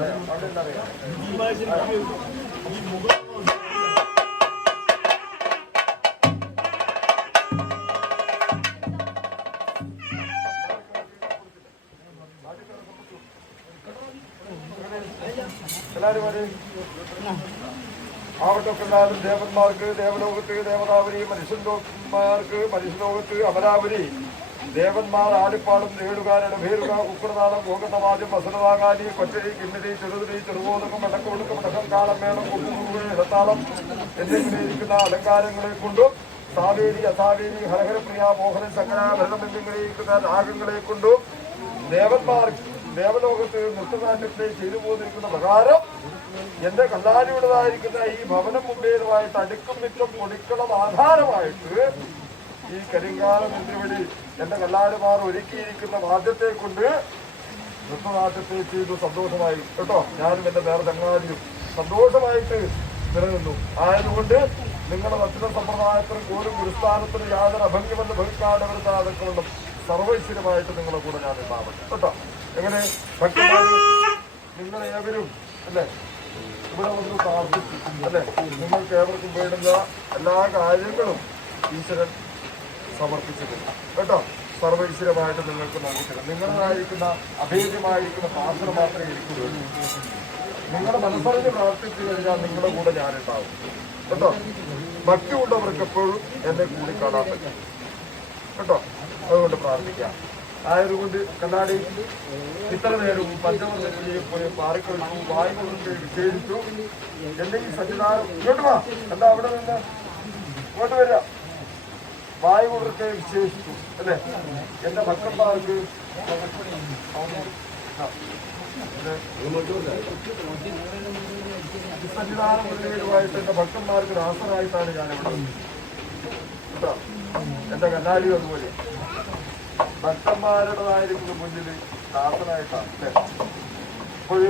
എല്ലാരും ആവട്ടൊക്കെല്ലാവരും ദേവന്മാർക്ക് ദേവലോകത്ത് ദേവതാവരി, മനുഷ്യന്മാർക്ക് മനുഷ്യലോകത്ത് അമരാവരി, ദേവന്മാർ ആടിപ്പാടും രേടുകാരുടെ ഭേരുക ഉക്കുടനാടം ഗോകത്തവാദ്യം വസനവാകാലി കൊച്ചരി കിണ്ണരി ചെറുതിരി ചെറുകോതകം മടക്കൊടുക്കം മടക്കം കാലം മേളം കുറുകുറുകൾ ഇടത്താളം എന്നിങ്ങനെയിരിക്കുന്ന അലങ്കാരങ്ങളെ കൊണ്ടും സാവേരി അസാവേരി ഹരഹരപ്രിയ മോഹനൻ ശങ്കര ഭരണം എന്നിങ്ങനെയിരിക്കുന്ന രാഗങ്ങളെ കൊണ്ടും ദേവലോകത്ത് നൃത്തനാട്യത്തെ ചെയ്തു പോന്നിരിക്കുന്ന പ്രകാരം എന്റെ കല്ലാരിയുടേതായിരിക്കുന്ന ഈ ഭവനം മുമ്പേതുമായിട്ട് അടുക്കും മിറ്റം പൊടിക്കണം ആധാരമായിട്ട് ഈ കരിങ്കാല മന്ത്രിവഴി എന്റെ കല്ലാരുമാർ ഒരുക്കിയിരിക്കുന്ന വാദ്യത്തെ കൊണ്ട് നൃത്തനാട്യത്തെ ചെയ്തു സന്തോഷമായി കേട്ടോ. ഞാനും എന്റെ വേറെ ചങ്ങാതിയും സന്തോഷമായിട്ട് നിലനിന്നു. ആയതുകൊണ്ട് നിങ്ങളുടെ ഭക്ഷണ സമ്പ്രദായത്തിനും പോലും ഗുരുസ്ഥാനത്തിന് യാതൊരു അഭംഗിമെന്ന് ഭവിക്കാതെ വരുത്താതൊക്കെ കൊണ്ട് സർവൈശ്വര്യമായിട്ട് നിങ്ങളുടെ കൂടെ ഞാൻ ഉണ്ടാവട്ടെ കേട്ടോ. എങ്ങനെ ഭക്തന്മാരും നിങ്ങളേവരും അല്ലെ ഇവിടെ വന്ന് പ്രാർത്ഥിച്ചു അല്ലെ, നിങ്ങൾക്ക് ഏവർക്കും വേണ്ടുന്ന എല്ലാ കാര്യങ്ങളും ഈശ്വരൻ സമർപ്പിച്ചിട്ടുണ്ട് കേട്ടോ. സർവൈശ്വരമായിട്ട് നിങ്ങൾക്ക് നൽകിത്തരും. നിങ്ങളായിരിക്കുന്ന അഭേദ്യമായിരിക്കുന്ന പ്രാർത്ഥന മാത്രമേ ഇരിക്കുകയുള്ളൂ. നിങ്ങളുടെ മനസ്സറിഞ്ഞ് പ്രാർത്ഥിച്ചു കഴിഞ്ഞാൽ നിങ്ങളുടെ കൂടെ ഞാനുണ്ടാവും കേട്ടോ. ഭക്തി ഉള്ളവർക്ക് എപ്പോഴും എന്നെ കൂടി കാണാൻ പറ്റും കേട്ടോ. അതുകൊണ്ട് പ്രാർത്ഥിക്കാം. ആയതുകൊണ്ട് കണ്ണാടി ഇത്ര നേരവും പഞ്ചമർദ്ദത്തിലേക്ക് പോയി പാറിക്കൊഴിച്ചു, വായുകൊണ്ട് വിശേഷിച്ചു. എന്റെ ഈ സന്നിധാനം ഇങ്ങോട്ട് വാ, എന്താ അവിടെ നിന്ന് ഇങ്ങോട്ട് വരിക. വായുകൊണ്ടൊക്കെ വിശേഷിച്ചു അല്ലെ. എന്റെ ഭക്തന്മാർക്ക് സന്നിധാനം മുന്നിലുമായിട്ട് എന്റെ ഭക്തന്മാർക്ക് ദാസനായിട്ടാണ് ഞാനിവിടെ കേട്ടോ. എന്റെ കണ്ണാടി അതുപോലെ ഭക്തന്മാരുടേതായിരിക്കുന്ന മുന്നിൽ ദാസനായിട്ടാണ് അല്ലേ. അപ്പോൾ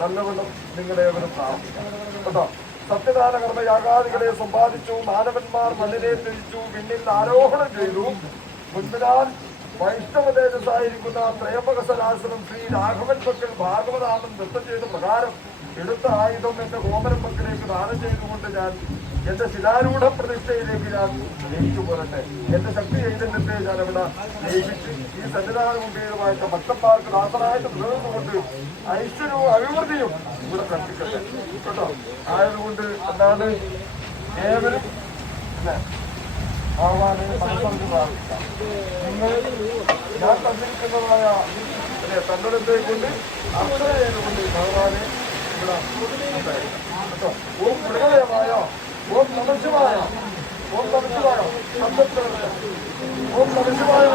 നല്ലവണ്ണം നിങ്ങളേവരും പ്രാർത്ഥിക്കാം കേട്ടോ. സത്യദാന കർമ്മയാഗാദികളെ സമ്പാദിച്ചു, മാനവന്മാർ മണ്ണിനെ തിരിച്ചു, പിന്നിൽ ആരോഹണം ചെയ്തു. മുൻപിലാൽ വൈഷ്ണവ തേജസ്സായിരിക്കുന്ന ത്രയംബകസലാസനം ശ്രീ രാഘവൻ മക്കൾ ഭാഗവതാമൻ നൃത്തം ചെയ്ത പ്രകാരം എടുത്ത ആയുധം എന്റെ കോമരം മക്കളിലേക്ക് ദാനം ചെയ്തുകൊണ്ട് ഞാൻ എന്റെ ശിലാരൂഢ പ്രതിഷ്ഠയിലേക്ക് ഞാൻ ലയിച്ചു പോരട്ടെ. എന്റെ ശക്തി ചൈതന്യത്തെ ഞാൻ അവിടെ ലയിപ്പിച്ച് ഈ സന്നിധാനം മുമ്പേതുമായിട്ട് ഭക്തന്മാർക്ക് ദാസനായിട്ട് നിലനിന്നുകൊണ്ട് ഐശ്വര്യവും അഭിവൃദ്ധിയും ഇവിടെ കൽപ്പിക്കട്ടെ കേട്ടോ. ആയതുകൊണ്ട് എന്താണ് ഏവരും അല്ലെ ഭഗവാനെ മനസ്സറിഞ്ഞ് പ്രാർത്ഥിക്കാം. നിങ്ങൾ ഞാൻ തന്നിരിക്കുന്നതായ അല്ലെ തന്നിടത്തെ കൊണ്ട് അർത്ഥകൊണ്ട് ഭഗവാനെ ഇവിടെ കേട്ടോ. ഓം പ്രളയമായ ഓം നമശിവായ ഓം നമശിവായ ഓം നമശിവായ